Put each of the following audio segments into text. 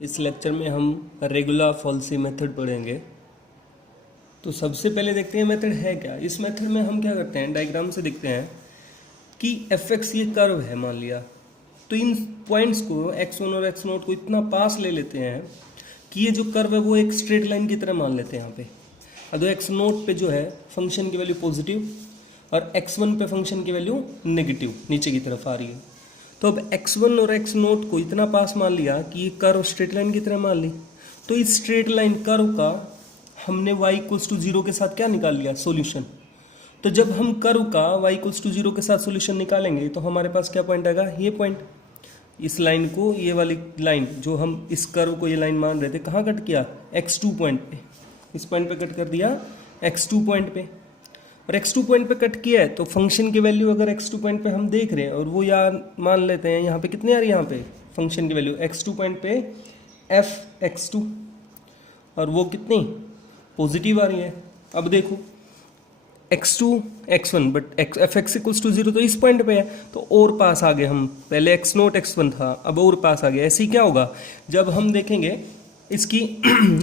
इस लेक्चर में हम रेगुलर फॉल्सी मेथड पढ़ेंगे। तो सबसे पहले देखते हैं मेथड है क्या। इस मेथड में हम क्या करते हैं, डायग्राम से देखते हैं कि एफ एक्स ये कर्व है मान लिया, तो इन पॉइंट्स को x1 और x0 को इतना पास ले लेते हैं कि ये जो कर्व है वो एक स्ट्रेट लाइन की तरह मान लेते हैं यहाँ पे। अब x0 पे जो है फंक्शन की वैल्यू पॉजिटिव और x1 पे फंक्शन की वैल्यू नेगेटिव नीचे की तरफ आ रही है। तो अब x1 और x0 को इतना पास मान लिया कि ये कर्व स्ट्रेट लाइन की तरह मान ली। तो इस स्ट्रेट लाइन कर्व का हमने y = 0 के साथ क्या निकाल लिया, सॉल्यूशन। तो जब हम कर्व का y = 0 के साथ सॉल्यूशन निकालेंगे तो हमारे पास क्या पॉइंट आएगा, ये पॉइंट। इस लाइन को, ये वाली लाइन जो हम इस कर्व को ये लाइन मान रहे थे, कहाँ कट किया, x2 पॉइंट पे। इस पॉइंट पे कट कर दिया x2 पॉइंट पे, और x2 पॉइंट पे कट किया है तो फंक्शन की वैल्यू अगर x2 पॉइंट पे हम देख रहे हैं और वो यार मान लेते हैं यहाँ पे कितनी आ रही है, यहाँ पे फंक्शन की वैल्यू x2 पॉइंट पे f(x2) और वो कितनी पॉजिटिव आ रही है। अब देखो x2 x1 बट f(x) = 0 तो इस पॉइंट पे है, तो और पास आ गए हम। पहले x0 x1 था, अब और पास आ गया। ऐसे ही क्या होगा जब हम देखेंगे इसकी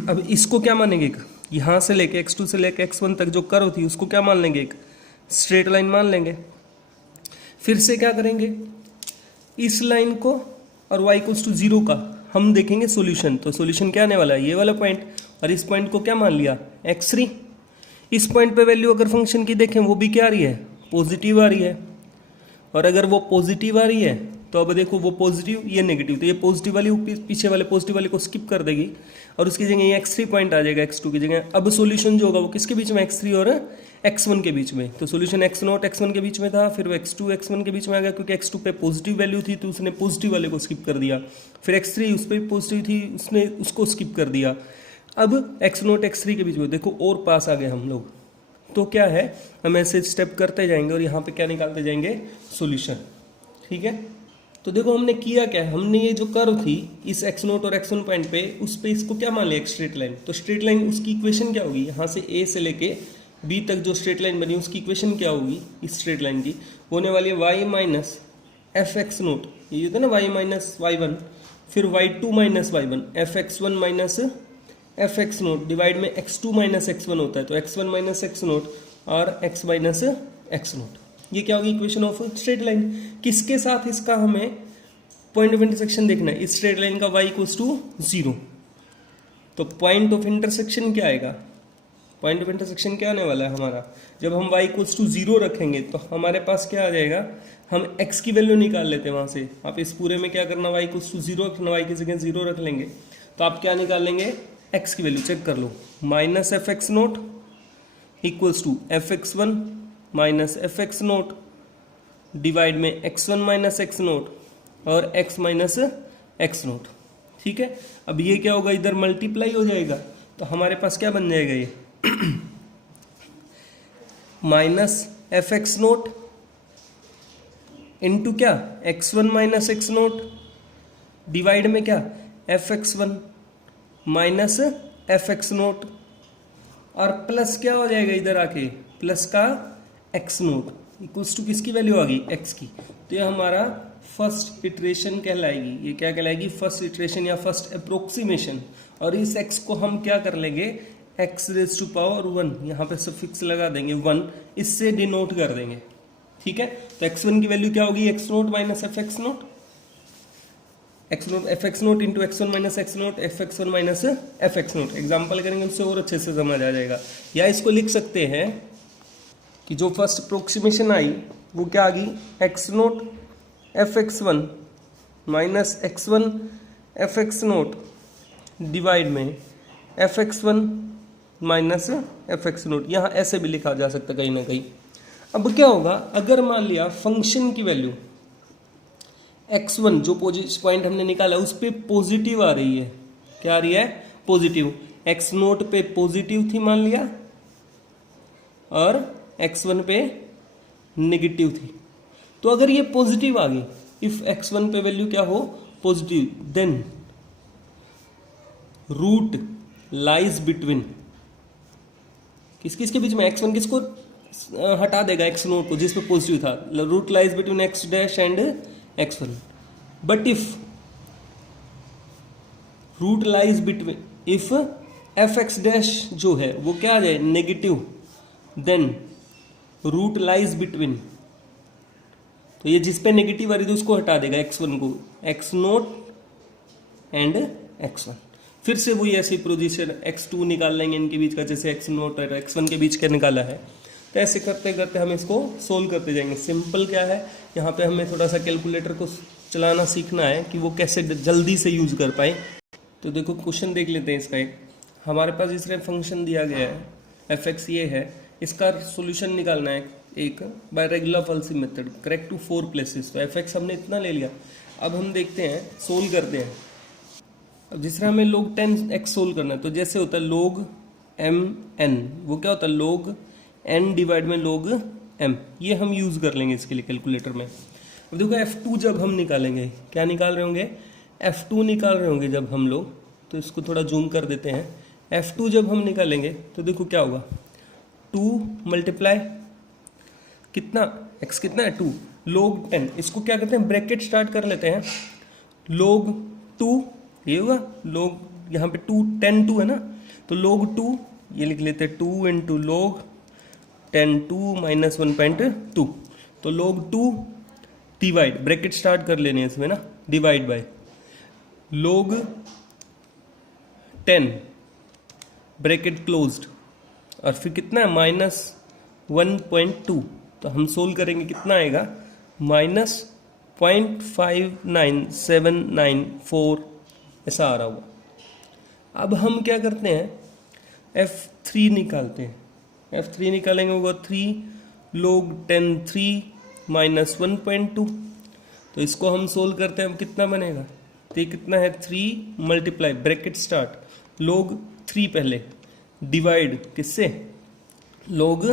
अब इसको क्या मानेंगे, यहाँ से लेके x2 से लेके x1 तक जो कर्व थी उसको क्या मान लेंगे, एक स्ट्रेट लाइन मान लेंगे। फिर से क्या करेंगे, इस लाइन को और y = 0 का हम देखेंगे सॉल्यूशन। तो सॉल्यूशन क्या आने वाला है, ये वाला पॉइंट, और इस पॉइंट को क्या मान लिया, x3। इस पॉइंट पे वैल्यू अगर फंक्शन की देखें वो भी क्या आ रही है, पॉजिटिव आ रही है। और अगर वो पॉजिटिव आ रही है तो अब देखो वो पॉजिटिव ये नेगेटिव, तो ये पॉजिटिव वाली पीछे वाले पॉजिटिव वाले को स्किप कर देगी और उसकी जगह ये x3 पॉइंट आ जाएगा x2 की जगह। अब सॉल्यूशन जो होगा वो किसके बीच में, x3 और x1 के बीच में। तो सॉल्यूशन x0 x1 के बीच में था, फिर वो x2 x1 के बीच में आ गया क्योंकि x2 पे पॉजिटिव वैल्यू थी तो उसने पॉजिटिव वाले को स्किप कर दिया। फिर x3 उस पर पॉजिटिव थी, उसने उसको स्किप कर दिया। अब x0 x3 के बीच में देखो और पास आ गए हम लोग। तो क्या है, हम ऐसे स्टेप करते जाएंगे और यहाँ पे क्या निकालते जाएंगे, सॉल्यूशन। ठीक है, तो देखो हमने किया क्या है, हमने ये जो कर्व थी इस x0 और x1 पॉइंट पे, उस पे इसको क्या मान लिया, एक स्ट्रेट लाइन। तो स्ट्रेट लाइन उसकी इक्वेशन क्या होगी, यहाँ से a से लेके b तक जो स्ट्रेट लाइन बनी उसकी इक्वेशन क्या होगी इस स्ट्रेट लाइन की, होने वाली है y - f(x0), ये होता है ना y - y1, फिर y2 - y1, f(x1 - f(x0) divide में x2 - x1 होता है, तो x1 - x0 और x - x0। ये क्या होगी, इक्वेशन ऑफ स्ट्रेट लाइन। किसके साथ इसका हमें पॉइंट ऑफ इंटरसेक्शन देखना है, इस स्ट्रेट लाइन का y = 0। तो पॉइंट ऑफ इंटरसेक्शन क्या आएगा, पॉइंट ऑफ इंटरसेक्शन क्या आने वाला है हमारा, जब हम y = 0 रखेंगे तो हमारे पास क्या आ जाएगा, हम x की वैल्यू निकाल लेते हैं वहाँ से। आप इस पूरे में क्या करना, y = 0 रखना, y की जगह 0 रख लेंगे तो आप क्या निकाल लेंगे, x की वैल्यू चेक कर लो, -f(x0) = f(x1 - f(x0) डिवाइड में x1 - x0 और x - x0। ठीक है, अब ये क्या होगा, इधर मल्टीप्लाई हो जाएगा तो हमारे पास क्या बन जाएगा, ये -f(x0) इंटू क्या, x1 - x0 डिवाइड में क्या, f(x1 - f(x0) और प्लस क्या हो जाएगा इधर आके, प्लस का x0 = किसकी वैल्यू आ गई, x की। तो ये हमारा फर्स्ट इटरेशन कहलाएगी। ये क्या कहलाएगी, फर्स्ट इटरेशन या फर्स्ट अप्रोक्सीमेशन। और इस x को हम क्या कर लेंगे, x⁻1 यहाँ पे सफिक्स लगा देंगे 1, इससे डिनोट कर देंगे। ठीक है, तो x1 की वैल्यू क्या होगी, x0 - f(x0), x0 f(x0) into x1 - x0, f(x1 - f(x0). Example करेंगे उससे और अच्छे से समझ आ जाएगा। या इसको लिख सकते हैं कि जो फर्स्ट अप्रोक्सीमेशन आई वो क्या आ गई, x0 f(x1 - x1 f(x0) divide में f(x1 - f(x0)। यहाँ ऐसे भी लिखा जा सकता है कहीं ना कहीं। अब क्या होगा, अगर मान लिया फंक्शन की वैल्यू x1 जो पॉइंट हमने निकाला उस पर पॉजिटिव आ रही है, क्या आ रही है, पॉजिटिव। x0 पे पॉजिटिव थी मान लिया और x1 पे नेगेटिव थी। तो अगर ये पॉजिटिव आ गई, इफ x1 पे वैल्यू क्या हो, positive, then root lies between किस किस के बीच में, x1 किसको हटा देगा, x0 को जिस पे पॉजिटिव था, root lies between x' and x1। But if root lies between, if F X dash जो है वो क्या आ जाए negative, then root lies between, तो ये जिस पे नेगेटिव आ रही थी उसको हटा देगा x1 को, x0 एंड x1। फिर से वही ऐसी पोजीशन x2 निकाल लेंगे इनके बीच का, जैसे x0 और x1 के बीच का निकाला है। तो ऐसे करते करते हम इसको सोल्व करते जाएंगे। सिंपल क्या है, यहाँ पे हमें थोड़ा सा कैलकुलेटर को चलाना सीखना है कि वो कैसे जल्दी से यूज कर पाए। तो देखो क्वेश्चन देख लेते हैं इसका। एक हमारे पास इस तरह फंक्शन दिया गया है एफ एक्स ये है, इसका सोल्यूशन निकालना है एक by regular falsi method, correct to 4 places. तो एफ एक्स हमने इतना ले लिया, अब हम देखते हैं सोल्व करते हैं। अब जिस तरह हमें log 10x सोल्व करना है, तो जैसे होता है log mn, वो क्या होता है log n डिवाइड में log m, ये हम यूज कर लेंगे इसके लिए कैलकुलेटर में। अब देखो f2 जब हम निकालेंगे, क्या निकाल रहे होंगे, f2 निकाल रहे होंगे जब हम लोग, तो इसको थोड़ा जूम कर देते हैं। f2 जब हम निकालेंगे तो देखो क्या होगा, 2 मल्टीप्लाई कितना x कितना है 2, log 10, इसको क्या करते हैं ब्रैकेट स्टार्ट कर लेते हैं, log 2 ये होगा, log यहाँ पे 2 10 2 है ना, तो log 2 ये लिख लेते हैं 2 इंटू log 10 2 माइनस 1.2, तो log 2 डिवाइड, ब्रैकेट स्टार्ट कर लेने हैं इसमें ना, divide by log 10 bracket closed, और फिर कितना है माइनस 1.2, तो हम सोल्व करेंगे कितना आएगा माइनस 0.59794 ऐसा आ रहा हुआ। अब हम क्या करते हैं F3 निकालते हैं, F3 निकालेंगे होगा 3 log 10 3 माइनस 1.2, तो इसको हम सोल्व करते हैं, अब कितना बनेगा, तो ये कितना है 3 मल्टीप्लाई ब्रैकेट स्टार्ट log 3 पहले डिवाइड किससे log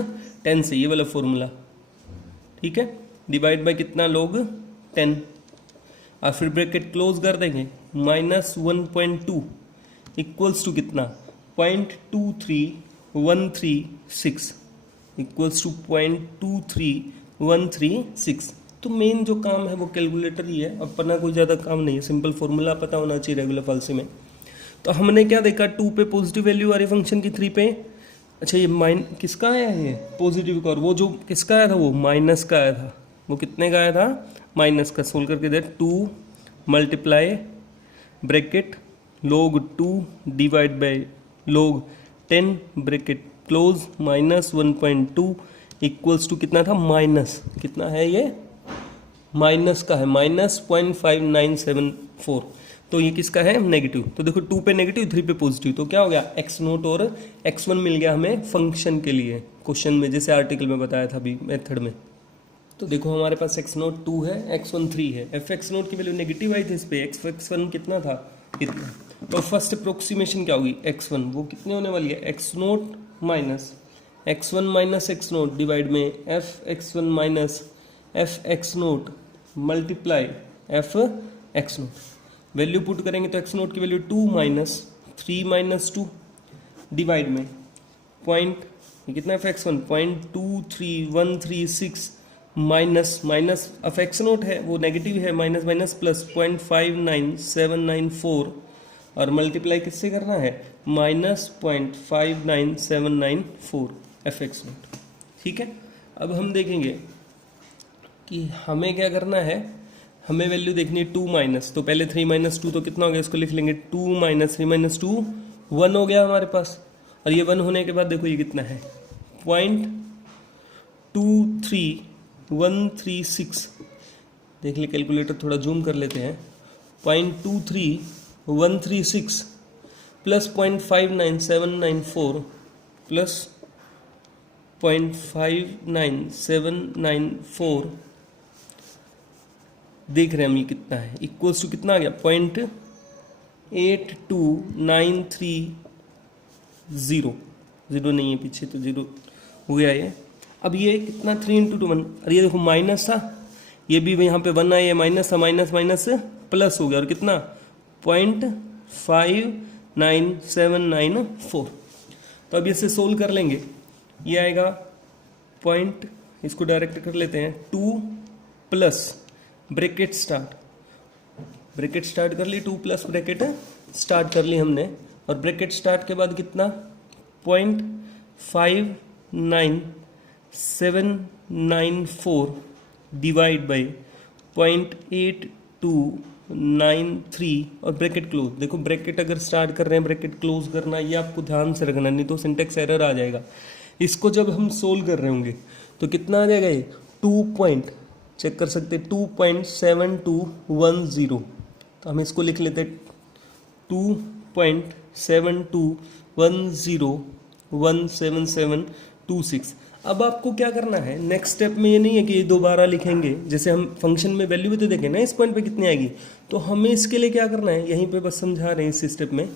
10 से, ये वाला फॉर्मूला ठीक है, डिवाइड बाय कितना log 10, और फिर ब्रैकेट क्लोज कर देंगे, माइनस 1.2 इक्वल्स टू कितना 0.23136 इक्वल्स टू 0.23136। तो मेन जो काम है वो कैलकुलेटर ही है, अपना कोई ज़्यादा काम नहीं है, सिंपल फॉर्मूला पता होना चाहिए रेगुलर फॉल्सी में। तो हमने क्या देखा, 2 पे पॉजिटिव वैल्यू आ रही फंक्शन की, 3 पे, अच्छा ये किसका आया है, ये पॉजिटिव का, और वो जो किसका आया था वो माइनस का आया था, वो कितने का आया था माइनस का। सोल्व करके दे 2 multiply bracket log 2 divide by log 10 bracket close minus 1.2 equals to कितना था माइनस, कितना है ये माइनस का है, माइनस 0.5974, तो ये किसका है नेगेटिव। तो देखो 2 पे नेगेटिव 3 पे पॉजिटिव, तो क्या हो गया x0 और x1 मिल गया हमें फंक्शन के लिए क्वेश्चन में, जैसे आर्टिकल में बताया था अभी मेथड में। तो देखो हमारे पास x0 2 है, x1 3 है, एफ एक्स नोट की वैल्यू नेगेटिव आई थी इस पे, x1 कितना था इतना, तो फर्स्ट अप्रोक्सीमेशन क्या होगी x1 वो कितने होने वाली है x0 minus x1 minus x0 divide में F x one minus F x naught multiply F x naught, value put करेंगे तो x0 की वैल्यू 2 माइनस 3 माइनस 2 डिवाइड में पॉइंट कितना F x one 0.23136 minus minus F x naught है वो negative है, minus minus plus 0.59794, और मल्टीप्लाई किससे करना है माइनस 0.59794 एफ एक्स नोट, ठीक है। अब हम देखेंगे कि हमें क्या करना है, हमें वैल्यू देखनी है 2 माइनस, तो पहले 3 माइनस 2 तो कितना हो गया, इसको लिख लेंगे 2 माइनस 3 माइनस 2 1 हो गया हमारे पास, और ये 1 होने के बाद देखो ये कितना है 0.23136, देख ले कैलकुलेटर थोड़ा जूम कर लेते हैं, 0.23136 प्लस 0.59794 प्लस 0.59794 देख रहे हैं हम ये कितना है, इक्वल्स टू कितना आ गया 0.82930, जीरो नहीं है पीछे तो जीरो हो गया ये। अब ये कितना 3 इंटू 2 1, और ये देखो माइनस था, ये भी यहाँ पे 1 आया, माइनस था, माइनस माइनस प्लस हो गया, और कितना 0.59794। तो अब इसे सोल्व कर लेंगे, ये आएगा पॉइंट, इसको डायरेक्ट कर लेते हैं 2 प्लस ब्रैकेट स्टार्ट कर ली 2 प्लस ब्रैकेट स्टार्ट कर ली हमने, और ब्रैकेट स्टार्ट के बाद कितना 0.59794 डिवाइड बाई 0.8293 और ब्रैकेट क्लोज। देखो ब्रैकेट अगर स्टार्ट कर रहे हैं ब्रैकेट क्लोज करना, ये आपको ध्यान से रखना, नहीं तो सिंटेक्स एरर आ जाएगा। इसको जब हम सोल्व कर रहे होंगे तो कितना आ जाएगा ये 2 चेक कर सकते 2.7210। तो हम इसको लिख लेते 2.721017717726। अब आपको क्या करना है नेक्स्ट स्टेप में, ये नहीं है कि ये दोबारा लिखेंगे, जैसे हम फंक्शन में वैल्यू भी तो देखें ना इस पॉइंट पे कितनी आएगी, तो हमें इसके लिए क्या करना है, यहीं पे बस समझा रहे हैं इस स्टेप में,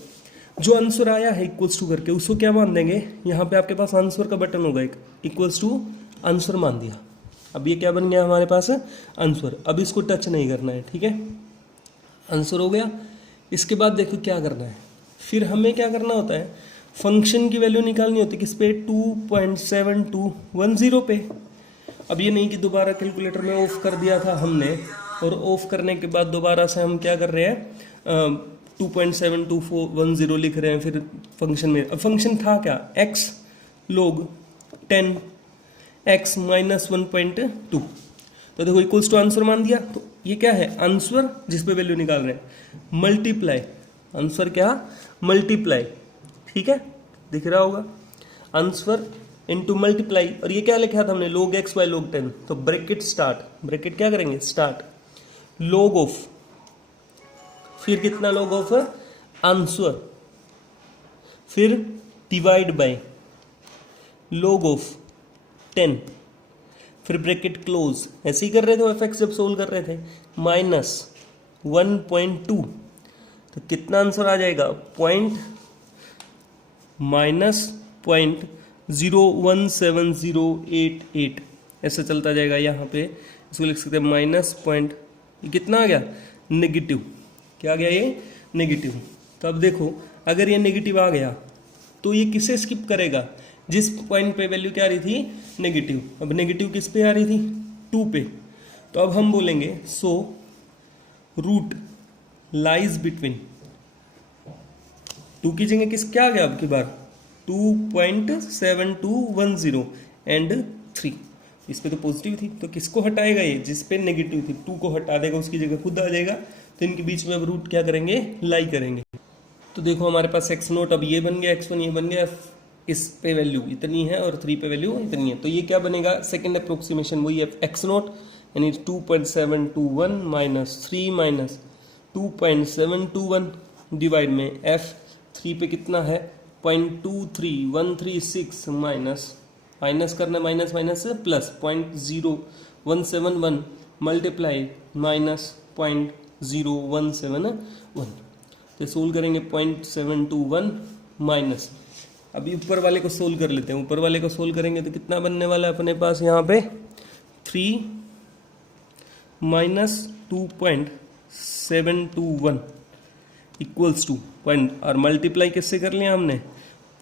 जो आंसर आया है इक्वल्स टू करके उसको क्या मान देंगे, यहाँ पे आपके पास आंसर का बटन होगा एक, इक्वल्स टू आंसर मान दिया। अब ये क्या बन गया हमारे पास आंसर। अब इसको टच नहीं करना है, ठीक है, आंसर हो गया। इसके बाद देखो क्या करना है, फिर हमें क्या करना होता है, फंक्शन की वैल्यू निकालनी होती है किस पे 2.7210 पे। अब ये नहीं कि दोबारा कैलकुलेटर में ऑफ कर दिया था हमने, और ऑफ करने के बाद दोबारा से हम क्या कर रहे हैं 2.72410 लिख रहे हैं फिर फंक्शन में। अब फंक्शन था क्या x log 10 x माइनस 1.2, तो देखो इक्वल्स टू आंसर मान दिया। तो ये क्या है आंसर जिस पे वैल्यू निकाल रहे हैं, मल्टीप्लाई आंसर क्या मल्टीप्लाई, ठीक है दिख रहा होगा आंसर इनटू मल्टीप्लाई। और ये क्या लिखा था हमने log x by log 10, तो ब्रैकेट स्टार्ट, ब्रैकेट क्या करेंगे स्टार्ट log ऑफ, फिर कितना log ऑफ आंसर, फिर डिवाइड बाय log ऑफ 10, फिर ब्रैकेट क्लोज, ऐसे ही कर रहे थे एफ जब सोल्व कर रहे थे, माइनस 1.2, तो कितना आंसर आ जाएगा -0.017088, ऐसा चलता जाएगा। यहाँ पे इसको लिख सकते हैं माइनस पॉइंट, ये कितना आ गया नेगेटिव, क्या आ गया ये नेगेटिव। तो अब देखो अगर ये नेगेटिव आ गया तो ये किसे स्किप करेगा, जिस पॉइंट पे वैल्यू क्या आ रही थी नेगेटिव। अब नेगेटिव किस पे आ रही थी 2 पे, तो अब हम बोलेंगे सो रूट लाइज बिटवीन 2 की जगह किस क्या आ गया अब की बार 2.7210 एंड 3, इस पे तो पॉजिटिव थी, तो किसको हटाएगा ये जिस पे नेगेटिव थी, 2 को हटा देगा, उसकी जगह खुद आ जाएगा। तो इनके बीच में अब रूट क्या करेंगे लाई करेंगे। तो देखो हमारे पास x नोट अब ये बन गया, x1 ये बन गया, इस पे वैल्यू इतनी है और 3 पे वैल्यू इतनी है, तो ये क्या बनेगा सेकंड अप्रोक्सीमेशन वही है x नोट, यानी 2.721 माइनस 3 माइनस 2.721 डिवाइड में f 3 पे कितना है 0.23136 माइनस करना minus minus plus 0.0171 multiply minus 0.0171, तो सोल्व करेंगे 0.721 माइनस, अभी ऊपर वाले को सोल्व कर लेते हैं। ऊपर वाले को सोल्व करेंगे तो कितना बनने वाला है अपने पास यहाँ पे 3 माइनस 2.721 इक्वल्स टू पॉइंट, और मल्टीप्लाई किससे कर लिया हमने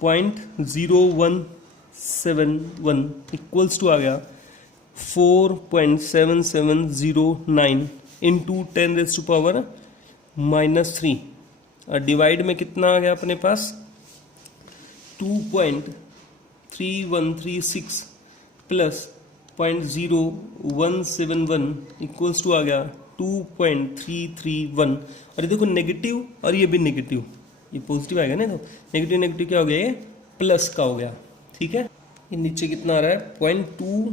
0.0171 इक्वल्स टू आ गया 4.7709 इंटू 10⁻⁻3, और डिवाइड में कितना आ गया अपने पास 2.3136 प्लस 0.0171 इक्वल्स टू आ गया 2.331। और ये देखो नेगेटिव और ये भी नेगेटिव, ये पॉजिटिव आएगा ना, तो नेगेटिव नेगेटिव क्या हो गया ये प्लस का हो गया, ठीक है। ये नीचे कितना आ रहा है 0.2,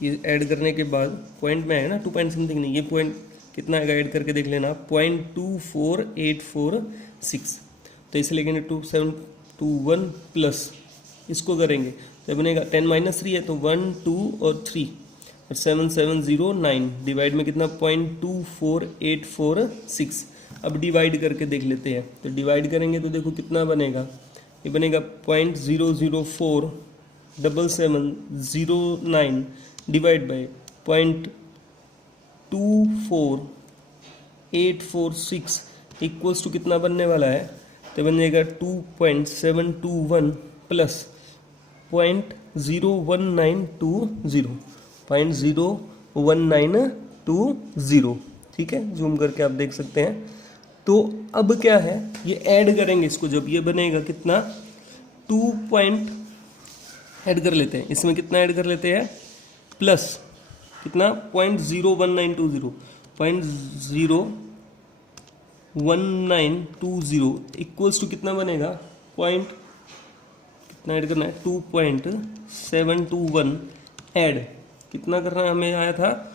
ये ऐड करने के बाद पॉइंट में है ना 2 पॉइंट समथिंग नहीं, ये पॉइंट कितना आएगा ऐड करके देख लेना 0.24846, तो इसे लेंगे 2721 प्लस इसको करेंगे तो बनेगा 10 माइनस 3 है तो 1 2 और 3 और 7709 डिवाइड में कितना 0.24846। अब डिवाइड करके देख लेते हैं, तो डिवाइड करेंगे तो देखो कितना बनेगा, ये बनेगा 0.0477709 डिवाइड बाई 0.24846 इक्वल्स टू कितना बनने वाला है, तो बन जाएगा 2.721 प्लस 0.01920 ठीक है, जूम करके आप देख सकते हैं। तो अब क्या है, ये ऐड करेंगे इसको, जब ये बनेगा कितना 2 पॉइंट ऐड कर लेते हैं, इसमें कितना ऐड कर लेते हैं प्लस कितना 0.01920 0.01920 इक्वल्स टू कितना बनेगा पॉइंट कितना ऐड करना है 2.721 ऐड कितना करना है हमें आया था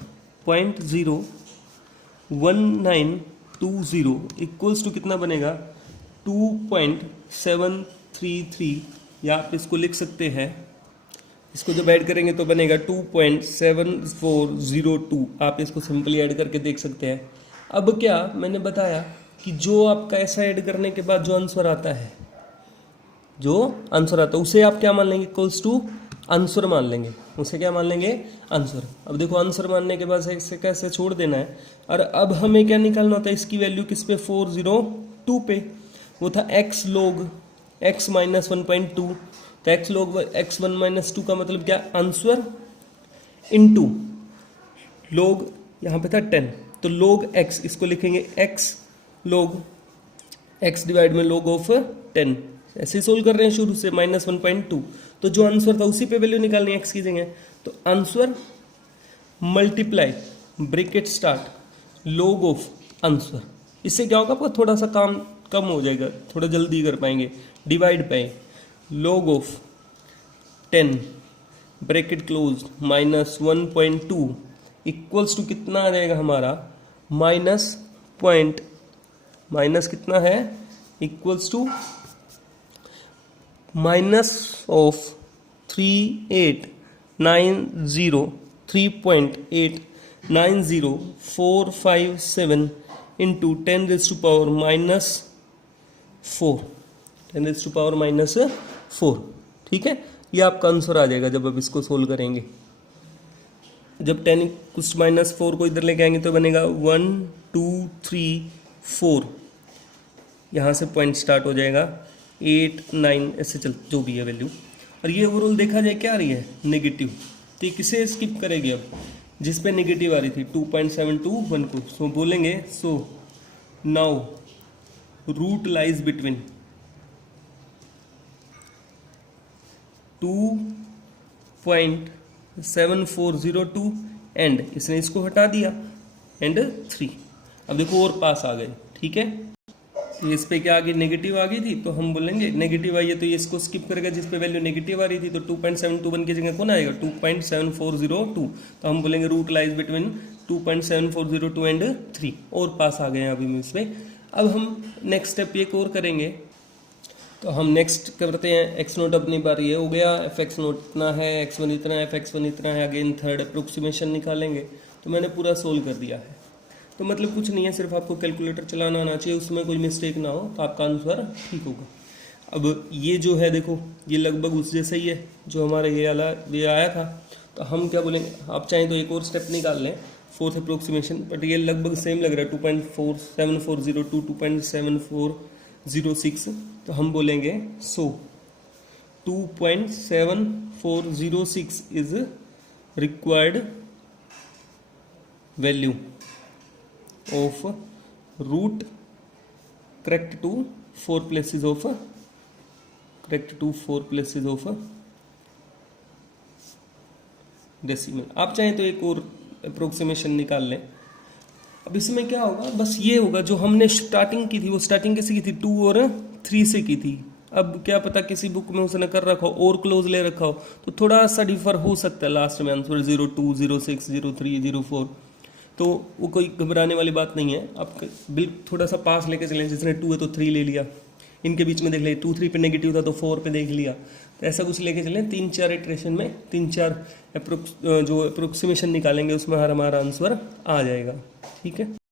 0.1920 इक्वल्स टू कितना बनेगा 2.733 या आप इसको लिख सकते हैं, इसको जब ऐड करेंगे तो बनेगा 2.7402। आप इसको सिंपली ऐड करके देख सकते हैं। अब क्या मैंने बताया कि जो आपका ऐसा ऐड करने के बाद जो आंसर आता है उसे आप क्या मान लेंगे इक्वल्स टू आंसर मान लेंगे, उसे क्या मान लेंगे आंसर। अब देखो आंसर मानने के बाद इसे कैसे छोड़ देना है, और अब हमें क्या निकालना होता है, इसकी वैल्यू किस पे 402 पे, वो था x log x माइनस 1.2, तो x log x1 माइनस 2 का मतलब क्या आंसर इनटू log यहाँ पे था 10, तो log x इसको लिखेंगे x log x डिवाइड में log ऑफ 10, ऐसे सोल्व कर रहे हैं शुरू से माइनस 1.2, तो जो आंसर था उसी पे वैल्यू निकालनी है x की जगह, तो answer multiply bracket start log of answer. इससे क्या होगा आपको थोड़ा सा काम कम हो जाएगा, थोड़ा जल्दी कर पाएंगे, divide by log of 10 bracket close minus 1.2 equals to कितना आ जाएगा हमारा माइनस कितना है equals to minus of 3.890457 into 10 raise to power minus 4, ठीक है। ये आपका आंसर आ जाएगा जब आप इसको सोल्व करेंगे। जब 10 कुछ माइनस 4 को इधर लेके आएंगे तो बनेगा 1 2 3 4, यहाँ से पॉइंट स्टार्ट हो जाएगा 8 9 ऐसे चल जो भी है वैल्यू, और ये ओवरऑल देखा जाए क्या आ रही है नेगेटिव, तो ये किसे स्किप करेगी अब जिस पे नेगेटिव आ रही थी 2.721 को, सो बोलेंगे so now root lies between 2.7402 and इसने इसको हटा दिया एंड 3। अब देखो और पास आ गए, ठीक है। इस पे क्या आ गई नेगेटिव आ गई थी, तो हम बोलेंगे नेगेटिव आई है तो ये इसको स्किप करेगा जिस पे वैल्यू नेगेटिव आ रही थी, तो 2.721 की जगह कौन आएगा 2.7402, तो हम बोलेंगे रूट लाइज बिटवीन 2.7402 एंड 3, और पास आ गए हैं अभी इस पे। अब हम नेक्स्ट स्टेप एक और करेंगे, तो हम नेक्स्ट करते हैं एक्स नोट अपनी बारी है हो गया, एफ एक्स नोट इतना है, x1 इतना है, f(x1) इतना है, अगेन थर्ड अप्रोक्सीमेशन निकालेंगे, तो मैंने पूरा सोल्व कर दिया है। तो मतलब कुछ नहीं है, सिर्फ आपको कैलकुलेटर चलाना आना चाहिए, उसमें कोई मिस्टेक ना हो तो आपका आंसर ठीक होगा। अब ये जो है देखो ये लगभग उस जैसा ही है जो हमारा ये आया था, तो हम क्या बोलेंगे, आप चाहें तो एक और स्टेप निकाल लें फोर्थ अप्रोक्सीमेशन, बट ये लगभग सेम लग रहा है 2.7402 2.7406, तो हम बोलेंगे सो 2.7406 is required value of root correct to 4 places of decimal. आप चाहें तो एक और अप्रोक्सीमेशन निकाल लें। अब इसमें क्या होगा, बस ये होगा जो हमने स्टार्टिंग की थी, वो स्टार्टिंग कैसे की थी 2 और 3 से की थी। अब क्या पता किसी बुक में उसने कर रखा हो और क्लोज ले रखा हो, तो थोड़ा सा डिफर हो सकता है लास्ट में आंसर 02 06 03 04, तो वो कोई घबराने वाली बात नहीं है। आप बिल्कुल थोड़ा सा पास लेके चलें, जिसने 2 है तो 3 ले लिया, इनके बीच में देख लिया 2 3 पे नेगेटिव था तो 4 पे देख लिया, तो ऐसा कुछ लेके चलें। 3-4 इटरेशन में 3-4 जो अप्रोक्सीमेशन निकालेंगे उसमें हमारा आंसर आ जाएगा, ठीक है।